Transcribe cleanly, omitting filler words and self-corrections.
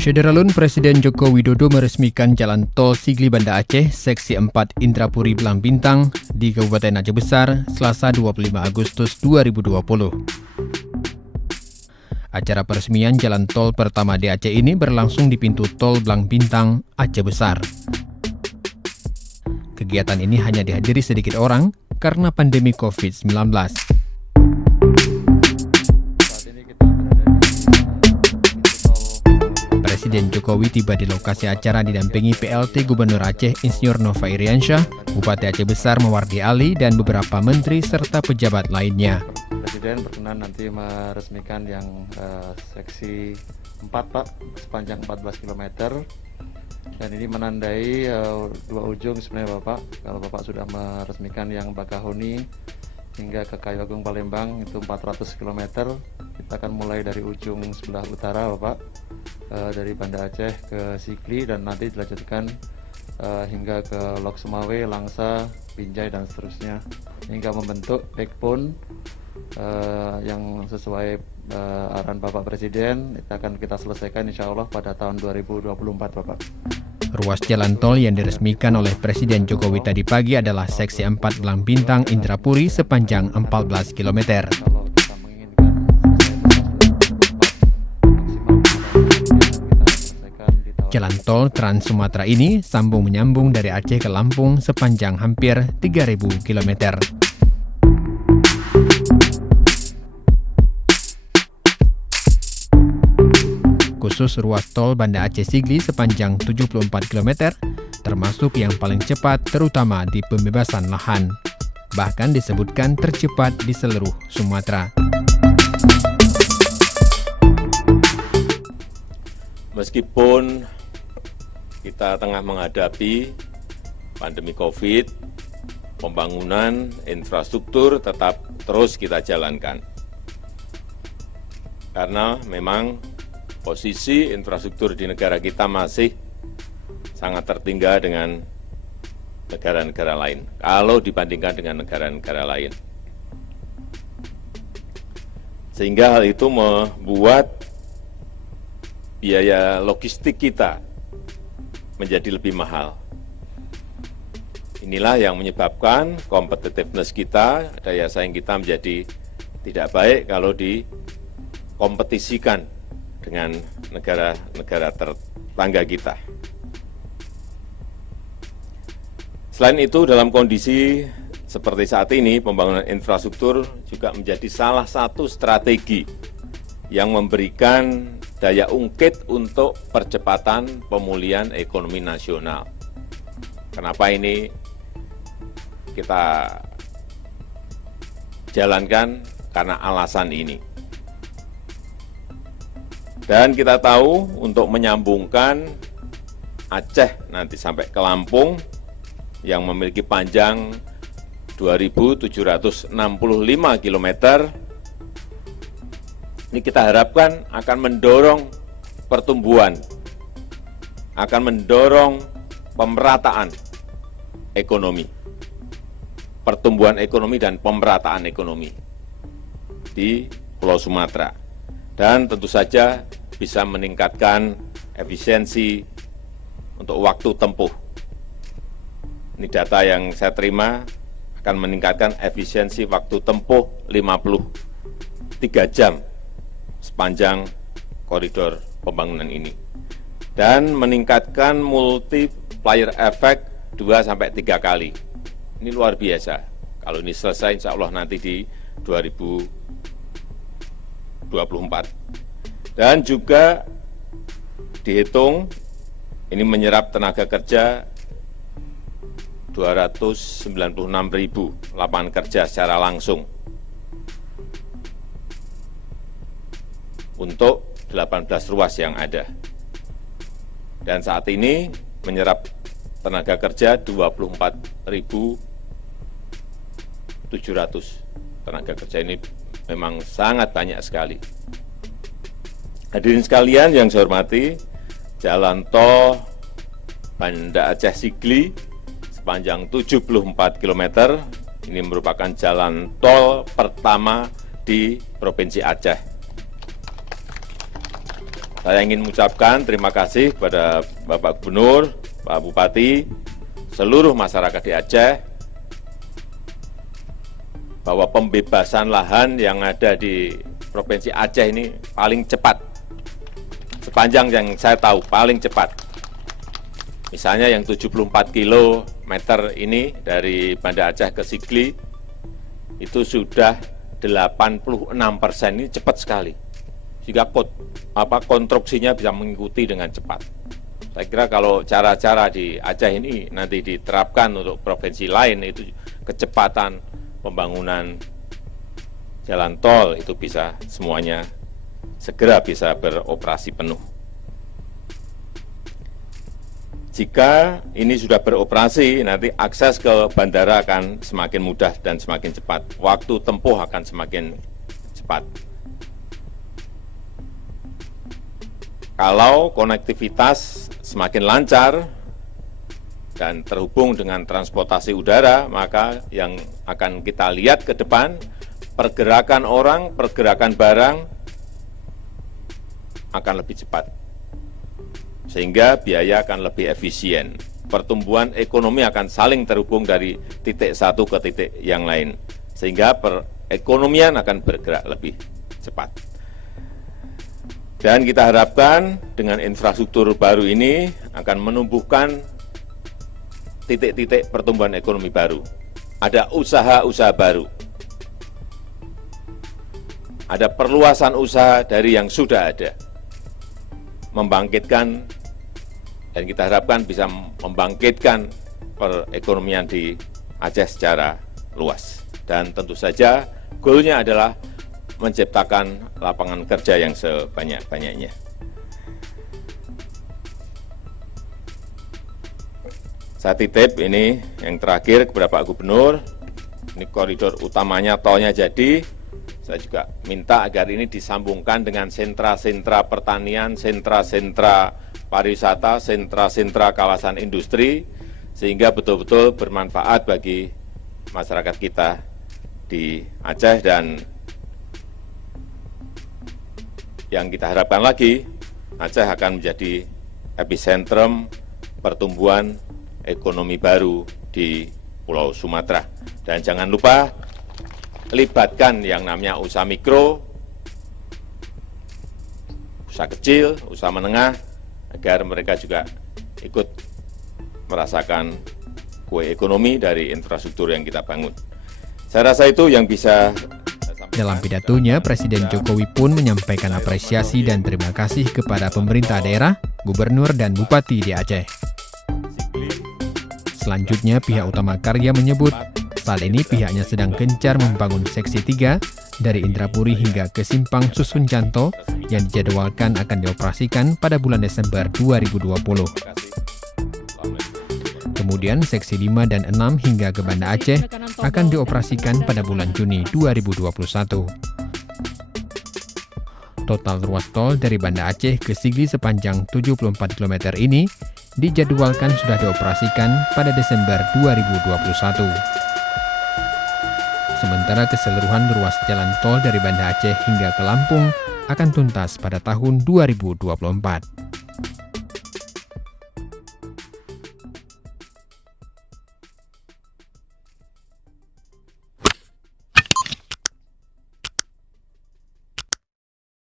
Syederalun Presiden Joko Widodo meresmikan Jalan Tol Sigli Banda Aceh, Seksi 4 Indrapuri Belang Bintang di Kabupaten Aceh Besar, Selasa 25 Agustus 2020. Acara peresmian Jalan Tol pertama di Aceh ini berlangsung di pintu Tol Belang Bintang, Aceh Besar. Kegiatan ini hanya dihadiri sedikit orang karena pandemi COVID-19. Presiden Jokowi tiba di lokasi acara didampingi PLT Gubernur Aceh Insinyur Nova Iriansyah, Bupati Aceh Besar Mawardi Ali, dan beberapa menteri serta pejabat lainnya. Presiden berkenan nanti meresmikan yang seksi 4 Pak, sepanjang 14 km. Dan ini menandai dua ujung sebenarnya Bapak. Kalau Bapak sudah meresmikan yang Bakahuni hingga ke Kayu Agung Palembang itu 400 km. Kita akan mulai dari ujung sebelah utara Bapak, dari Banda Aceh ke Sigli, dan nanti dilanjutkan hingga ke Lok Sumawe, Langsa, Binjai, dan seterusnya hingga membentuk backbone yang sesuai arahan Bapak Presiden. Itu akan kita selesaikan insya Allah pada tahun 2024 Bapak. Ruas jalan tol yang diresmikan oleh Presiden Jokowi tadi pagi adalah Seksi 4 Belang Bintang Indrapuri sepanjang 14 km. Jalan tol Trans Sumatera ini sambung menyambung dari Aceh ke Lampung sepanjang hampir 3.000 km. Khusus ruas tol Banda Aceh Sigli sepanjang 74 km, termasuk yang paling cepat terutama di pembebasan lahan. Bahkan disebutkan tercepat di seluruh Sumatera. Meskipun kita tengah menghadapi pandemi COVID, pembangunan infrastruktur tetap terus kita jalankan. Karena memang posisi infrastruktur di negara kita masih sangat tertinggal dengan negara-negara lain, kalau dibandingkan dengan negara-negara lain. Sehingga hal itu membuat biaya logistik kita menjadi lebih mahal. Inilah yang menyebabkan competitiveness kita, daya saing kita menjadi tidak baik kalau dikompetisikan dengan negara-negara tetangga kita. Selain itu, dalam kondisi seperti saat ini, pembangunan infrastruktur juga menjadi salah satu strategi yang memberikan daya ungkit untuk percepatan pemulihan ekonomi nasional. Kenapa ini kita jalankan? Karena alasan ini. Dan kita tahu untuk menyambungkan Aceh nanti sampai ke Lampung yang memiliki panjang 2.765 km, ini kita harapkan akan mendorong pertumbuhan, akan mendorong pemerataan ekonomi, pertumbuhan ekonomi dan pemerataan ekonomi di Pulau Sumatera. Dan tentu saja bisa meningkatkan efisiensi untuk waktu tempuh. Ini data yang saya terima akan meningkatkan efisiensi waktu tempuh 53 jam sepanjang koridor pembangunan ini. Dan meningkatkan multiplier effect 2-3 kali. Ini luar biasa. Kalau ini selesai insya Allah nanti di 2024. Dan juga dihitung ini menyerap tenaga kerja 296.000 lapangan kerja secara langsung untuk 18 ruas yang ada. Dan saat ini menyerap tenaga kerja 24.700 tenaga kerja. Ini memang sangat banyak sekali. Hadirin sekalian yang saya hormati, Jalan Tol Banda Aceh Sigli sepanjang 74 km ini merupakan jalan tol pertama di Provinsi Aceh. Saya ingin mengucapkan terima kasih kepada Bapak Gubernur, Pak Bupati, seluruh masyarakat di Aceh, bahwa pembebasan lahan yang ada di Provinsi Aceh ini paling cepat. Sepanjang yang saya tahu, paling cepat. Misalnya yang 74 kilometer ini dari Banda Aceh ke Sigli, itu sudah 86%, ini cepat sekali. Sehingga konstruksinya bisa mengikuti dengan cepat. Saya kira kalau cara-cara di Aceh ini nanti diterapkan untuk provinsi lain, itu kecepatan pembangunan jalan tol itu bisa semuanya segera bisa beroperasi penuh. Jika ini sudah beroperasi, nanti akses ke bandara akan semakin mudah dan semakin cepat. Waktu tempuh akan semakin cepat. Kalau konektivitas semakin lancar dan terhubung dengan transportasi udara, maka yang akan kita lihat ke depan, pergerakan orang, pergerakan barang akan lebih cepat. Sehingga biaya akan lebih efisien. Pertumbuhan ekonomi akan saling terhubung dari titik satu ke titik yang lain. Sehingga perekonomian akan bergerak lebih cepat. Dan kita harapkan dengan infrastruktur baru ini akan menumbuhkan titik-titik pertumbuhan ekonomi baru. Ada usaha-usaha baru. Ada perluasan usaha dari yang sudah ada. Membangkitkan, dan kita harapkan bisa membangkitkan perekonomian di Aceh secara luas. Dan tentu saja goalnya adalah menciptakan lapangan kerja yang sebanyak-banyaknya. Saya titip ini yang terakhir kepada Pak Gubernur, ini koridor utamanya tolnya jadi, saya juga minta agar ini disambungkan dengan sentra-sentra pertanian, sentra-sentra pariwisata, sentra-sentra kawasan industri, sehingga betul-betul bermanfaat bagi masyarakat kita di Aceh. Dan yang kita harapkan lagi, Aceh akan menjadi epicentrum pertumbuhan ekonomi baru di Pulau Sumatera. Dan jangan lupa libatkan yang namanya usaha mikro, usaha kecil, usaha menengah, agar mereka juga ikut merasakan kue ekonomi dari infrastruktur yang kita bangun. Saya rasa itu yang bisa. Dalam pidatonya, Presiden Jokowi pun menyampaikan apresiasi dan terima kasih kepada pemerintah daerah, gubernur, dan bupati di Aceh. Selanjutnya, pihak Utama Karya menyebut saat ini pihaknya sedang gencar membangun Seksi 3 dari Indrapuri hingga ke Simpang Susun Janto yang dijadwalkan akan dioperasikan pada bulan Desember 2020. Kemudian Seksi 5 dan 6 hingga ke Banda Aceh akan dioperasikan pada bulan Juni 2021. Total ruas tol dari Banda Aceh ke Sigli sepanjang 74 km ini dijadwalkan sudah dioperasikan pada Desember 2021. Sementara keseluruhan ruas jalan tol dari Banda Aceh hingga ke Lampung akan tuntas pada tahun 2024.